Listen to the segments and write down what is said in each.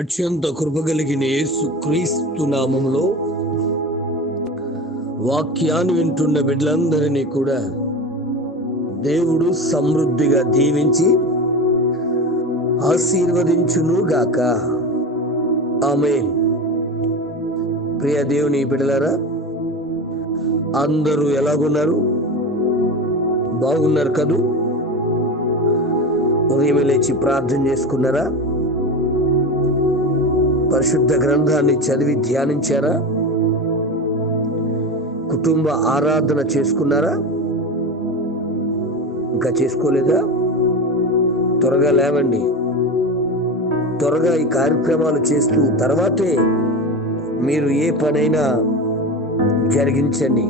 అత్యంత కృపగలిగిన యేసు క్రీస్తు నామములో వాక్యాన్ని వింటున్న బిడ్డలందరినీ కూడా దేవుడు సమృద్ధిగా దీవించి ఆశీర్వదించును గాక. ఆమేన్. ప్రియ దేవుని బిడ్డలారా, అందరూ ఎలాగున్నారు? బాగున్నారు కదూ? ఉదయం లేచి ప్రార్థన చేసుకున్నారా? పరిశుద్ధ గ్రంథాన్ని చదివి ధ్యానించారా? కుటుంబ ఆరాధన చేసుకున్నారా? ఇంకా చేసుకోలేదా? త్వరగా లేవండి. త్వరగా ఈ కార్యక్రమాలు చేస్తూ తర్వాతే మీరు ఏ పనైనా జరిగించండి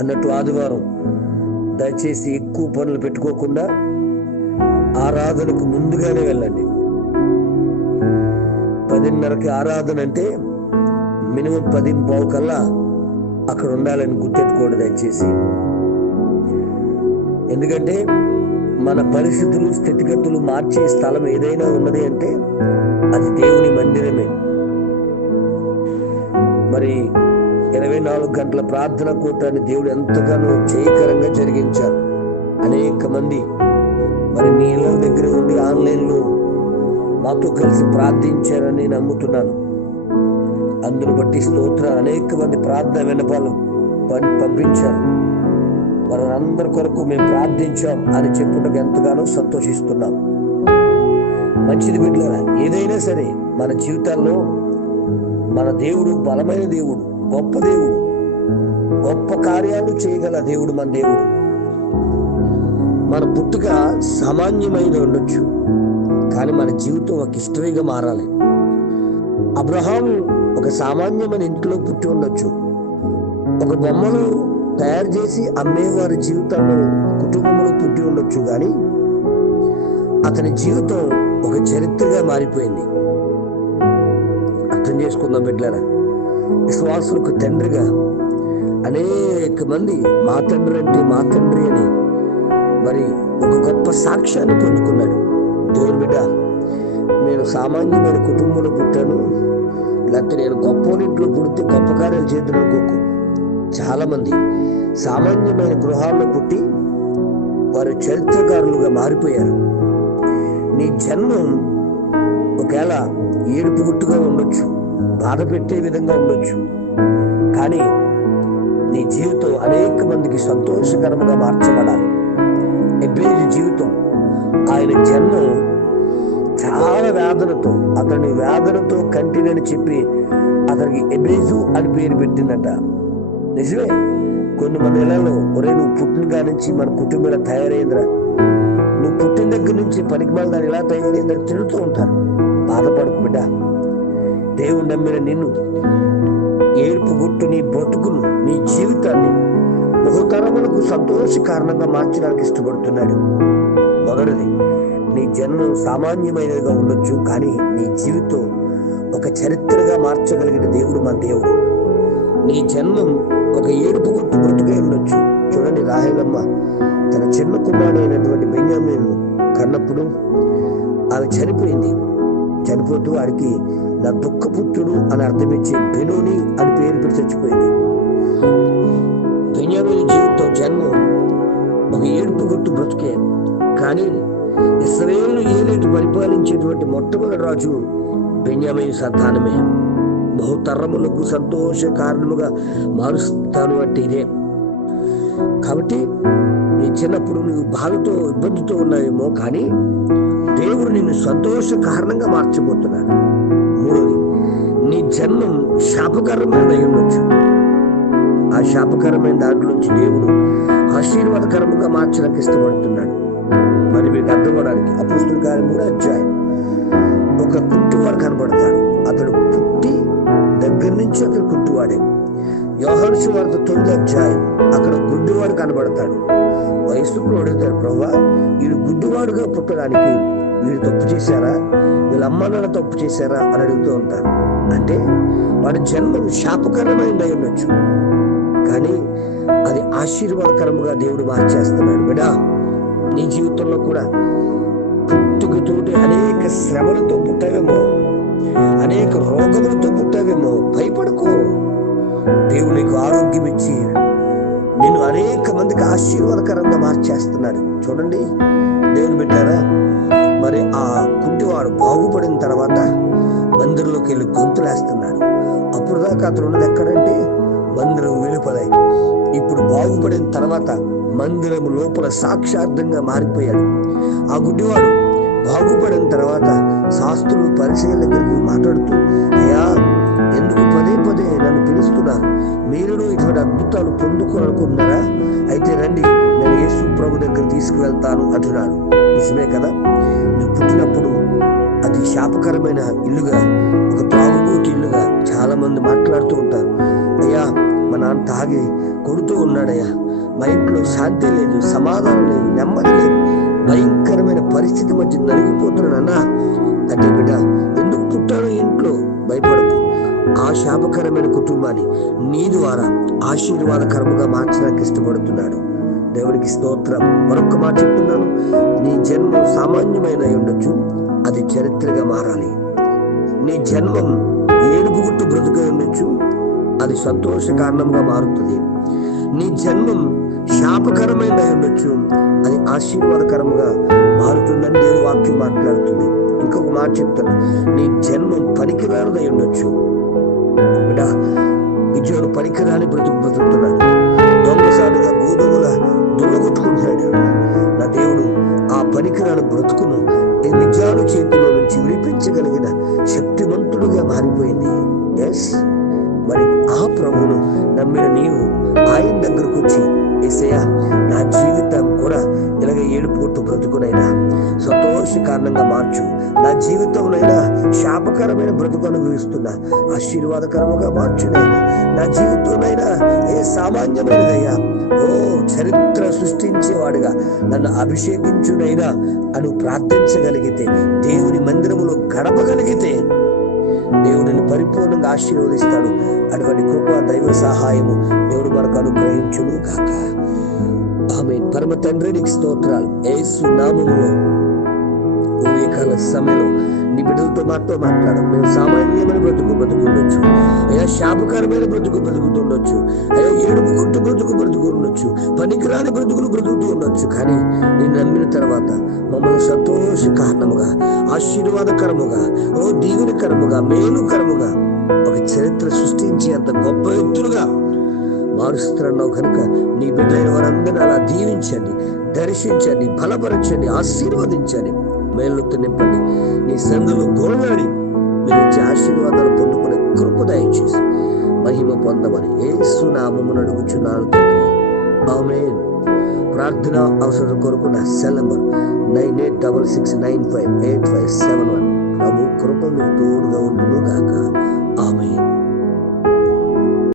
అన్నట్టు. ఆదివారం దయచేసి ఎక్కువ పనులు పెట్టుకోకుండా ఆరాధనకు ముందుగానే వెళ్ళండి. 10:30కి ఆరాధన అంటే మినిమం 10:15 కల్లా అక్కడ ఉండాలని గుర్తెట్టుకోండి దయచేసి. ఎందుకంటే మన పరిస్థితులు స్థితిగతులు మార్చే స్థలం ఏదైనా ఉన్నది అంటే అది దేవుని మందిరమే. మరి 24 గంటల ప్రార్థన కూటాన్ని దేవుడు ఎంతగానో జయకరంగా జరిగించారు. అనేక మంది మరి మీ ఇళ్ళ దగ్గర ఉండి ఆన్లైన్లో మాతో కలిసి ప్రార్థించారని నమ్ముతున్నాను. అందును బట్టి స్తోత్రాలు. అనేక మంది ప్రార్థన విన్నపాలు పంపించారు. వారందరి కొరకు మేము ప్రార్థించాం అని చెప్పుటకు ఎంతగానో సంతోషిస్తున్నాం. మంచిది బిడ్డలారా, ఏదైనా సరే మన జీవితాల్లో మన దేవుడు బలమైన దేవుడు, గొప్ప దేవుడు, గొప్ప కార్యాలు చేయగల దేవుడు మన దేవుడు. మన పుట్టుక సామాన్యమైన ఉండొచ్చు, కానీ మన జీవితం ఒక హిస్టరీగా మారాలి. అబ్రహాం ఒక సామాన్యమైన ఇంట్లో పుట్టి ఉండొచ్చు. ఒక బొమ్మను తయారు చేసి అమ్మేవారి జీవితంలో కుటుంబంలో పుట్టి ఉండొచ్చు, కానీ అతని జీవితం ఒక చరిత్రగా మారిపోయింది. అర్థం చేసుకుందాం బిడ్డలారా. విశ్వాసులకు తండ్రిగా అనేక మంది మా తండ్రి అంటే మా తండ్రి అని మరి ఒక గొప్ప సాక్ష్యాన్ని పొందుకున్నాడు. దేవుని బిడ్డ, నేను సామాన్యమైన కుటుంబంలో పుట్టాను, లేకపోతే నేను గొప్ప ఇంట్లో పుడితే గొప్ప కార్యాలు చేద్దాం అనుకోకు. చాలా మంది సామాన్యమైన గృహాల్లో పుట్టి వారు చరిత్రకారులుగా మారిపోయారు. నీ జన్మం ఒకవేళ ఏడుపు గుట్టుగా ఉండొచ్చు, బాధ పెట్టే విధంగా ఉండొచ్చు, కానీ నీ జీవితం అనేక మందికి సంతోషకరంగా మార్చబడాలి. ఎబ్బేజు జీవితం, ఆయన జన్మం చాలా వేదనతో, అతని వేదనతో కంటినని చెప్పి అతనికి ఎబేజు అని పేరు పెట్టిందట. నిజమే. కొన్ని మంది ఇళ్లలో, ఒరే నువ్వు పుట్టిన కాడి నుంచి మన కుటుంబం ఇలా తయారైందిరా, నువ్వు పుట్టిన దగ్గర నుంచి పనికి మళ్ళీ ఇలా తయారైందని తిడుతూ ఉంటారు. బాధపడకు బిడ్డ. దేవుడు నమ్మిన నిన్ను, ఏడుపు గుట్టు నీ బ్రతుకును, నీ జీవితాన్ని బహుతరములకు సంతోష కారణంగా మార్చడానికి ఇష్టపడుతున్నాడు. మొదటిది, నీ జన్మం సామాన్యమైనదిగా ఉండొచ్చు, కానీ నీ జీవితం ఒక చరిత్రగా మార్చగలిగిన దేవుడు మన దేవుడు. నీ జన్మం ఒక ఏడుపు గుట్టు బ్రతుకే ఉండొచ్చు. చూడండి, రాహేలమ్మ తన చిన్న కుమారుడైనటువంటి బెన్యామీను కన్నప్పుడు ఆమె చనిపోయింది. చనిపోతూ వారికి నా దుఃఖపుత్రుడు అని అర్థమిచ్చి బెనోని అని పేరు పెట్టి చచ్చిపోయింది. బెన్యామీను జీవితం జన్మం ఒక ఏడుపు గుట్టు బ్రతుకే, కానీ ఇశ్రాయేలును ఏలేటి పరిపాలించేటువంటి మొట్టమొదటి రాజు బెన్యామీను సంతానమే. బహుతరములకు సంతోష కారణముగా మారుస్తాను అంటే ఇదే. కాబట్టి నీ చిన్నప్పుడు నువ్వు బాధతో ఇబ్బందితో ఉన్నావేమో, కానీ దేవుడు నిన్ను సంతోష కారణంగా మార్చబోతున్నాడు. మూడోది, నీ జన్మం శాపకరమైనదై ఉండొచ్చు. ఆ శాపకరమైన దాంట్లో నుంచి దేవుడు ఆశీర్వాదకరముగా మార్చడానికి ఇష్టపడుతున్నాడు. మరి మీకు అర్థమవడానికి అపోస్తలుల కార్యం 3వ అధ్యాయం ఒక కుంటివాడు కనబడతాడు. అతడు పుట్టి దగ్గర నుంచి అతడు కుంటివాడే. యోహాను సువార్త 9వ అధ్యాయం అక్కడ గుడ్డివాడు కనబడతాడు. వయస్సుకు అడుగుతాడు, ప్రభువా వీడు గుడ్డివాడుగా పుట్టడానికి వీడు తప్పు చేశారా, వీళ్ళ అమ్మ నాన్న తప్పు చేశారా అని అడుగుతూ ఉంటారు. అంటే వాడి జన్మం శాపకరమైనదై ఉండొచ్చు, కానీ అది ఆశీర్వాదకరముగా దేవుడు మార్చేస్తున్నాడు. బిడ్డా, నీ జీవితంలో కూడా పుట్టుకతోటి అనేక శ్రమలతో పుట్టావేమో, మందికి ఆశీర్వాదకరంగా మార్చేస్తున్నాడు. చూడండి దేవుని బిడ్డారా, మరి ఆ కుంటివాడు బాగుపడిన తర్వాత మందిరంలోకి వెళ్ళి గొంతులేస్తున్నాడు. అప్పుడు దాకా అతను ఉన్నది ఎక్కడంటే మందిరం వెలుపలై. ఇప్పుడు బాగుపడిన తర్వాత మందిరం లోపల సాక్షార్థంగా మారిపోయాడు. ఆ గుడ్డివాడు బాగుపడిన తర్వాత శాస్త్రులు పరిచయాల దగ్గరికి మాట్లాడుతూ, అయ్యా ఎందుకు పదే పదే నన్ను పిలుస్తున్నారు? మీరును ఇటువంటి అద్భుతాలు పొందుకోవాలనుకుంటున్నారా? అయితే రండి, నేను యేసు ప్రభు దగ్గర తీసుకువెళ్తాను అంటున్నాడు. నిజమే కదా, నువ్వు పుట్టినప్పుడు అది శాపకరమైన ఇల్లుగా, ఒక త్రాగుబోతు ఇల్లుగా చాలా మంది మాట్లాడుతూ ఉంటారు. అయ్యా మా నాన్న తాగి కొడుతూ ఉన్నాడయ్యా, మా ఇంట్లో శాంతి లేదు, సమాధానం లేదు, నెమ్మది లేదు, భయంకరమైన పరిస్థితి మధ్య నలిగిపోతున్నానన్నా అంటే బిడ్డ ఎందుకు పుట్టాను ఇంట్లో భయపడకు. ఆ శాపకరమైన కుటుంబాన్ని నీ ద్వారా ఆశీర్వాదకరముగా మార్చడానికి ఇష్టపడుతున్నాడు. దేవునికి స్తోత్రం. మరొక మాట చెప్తున్నాను, నీ జన్మం సామాన్యమైన ఉండొచ్చు, అది చరిత్రగా మారాలి. నీ జన్మం ఏడుపుగుట్టు బ్రతుకై ఉండొచ్చు, అది సంతోష కారణంగా మారుతుంది. నీ జన్మం శాపకరమైన ఉండొచ్చు, అది ఆశీర్వాదకరముగా మారుతుందని దేవుని వాక్యం మాట్లాడుతుంది. ఇంకొక మాట చెప్తున్నా, నీ జన్మం పనికిరానిదై ఉండొచ్చు. విజయుడు పనికిరాని బ్రతుకుతున్నాడు, దొంగసాటుగా గోధుమల దుల్లగొట్టుకుంటున్నాడు. నా దేవుడు ఆ పనికిరాని బ్రతుకును నిజాలు చేతిలో నుంచి విడిపించగలిగిన శక్తివంతుడుగా మారిపోయింది. ఎస్, మరి ఆ ప్రభువును నమ్మిన నీవు ఆయన దగ్గరకు వచ్చి, యేసయ్యా నా జీవితం కూడా ఇలాగ ఏడుపోటు బ్రతుకునైనా సంతోష కారణంగా మార్చు, నా జీవితంనైనా శాపకరమైన బ్రతుకు అనుభవిస్తున్నా ఆశీర్వాదకరముగా మార్చునైనా, నా జీవితంనైనా ఏ సామాన్యమైనదయ్యా, ఓ చరిత్ర సృష్టించేవాడుగా నన్ను అభిషేకించునైనా అని ప్రార్థించగలిగితే, దేవుని మందిరములో గడపగలిగితే దేవుడిని పరిపూర్ణంగా ఆశీర్వదిస్తాడు. అటువంటి కృప దైవ సహాయము దేవుడు మనకు అనుగ్రహించును గాక. ఆమేన్. పరమ తండ్రి నీకు స్తోత్రాలు. యేసు నామములో ఉదయకాల సమయంలో నీ బిడ్డలతో మాట్లాడు. మేము సామాన్యమైన బ్రతుకుండొచ్చు, అయ్యా శాపకరమైన బ్రతుకుతుండొచ్చు, అయ్యా ఏడుపు కొట్టు బ్రతుకుండొచ్చు, పనికిరాని బ్రతుకులు బ్రతుకుతూ ఉండొచ్చు. కానీ నేను నమ్మిన తర్వాత మమ్మల్ని సంతోష కారణముగా, ఆశీర్వాదకరముగా, ఓ దీవెనకరముగా, మేలుకరముగా ఒక చరిత్ర సృష్టించి అంత గొప్ప వ్యక్తులుగా మారుస్తున్నావు కనుక నీ బిడ్డలైన వారందరినీ అలా దీవించండి, దర్శించండి, బలపరచండి, ఆశీర్వదించండి, మేలుతో నింపండి. నీ సందులో గోలాడి మీరు ఇచ్చే ఆశీర్వాదాలు పొందుకునే కృప దయచేసి మహిమ పొందమని యేసు నామమున అడుగుచున్నాను తండ్రి. ఆమేన్. ప్రార్థన అవసరం కొరకు నా సెల్ నంబర్ 9866958571. ప్రభు కృప మీకు తోడుగా ఉండును గాక. ఆమేన్.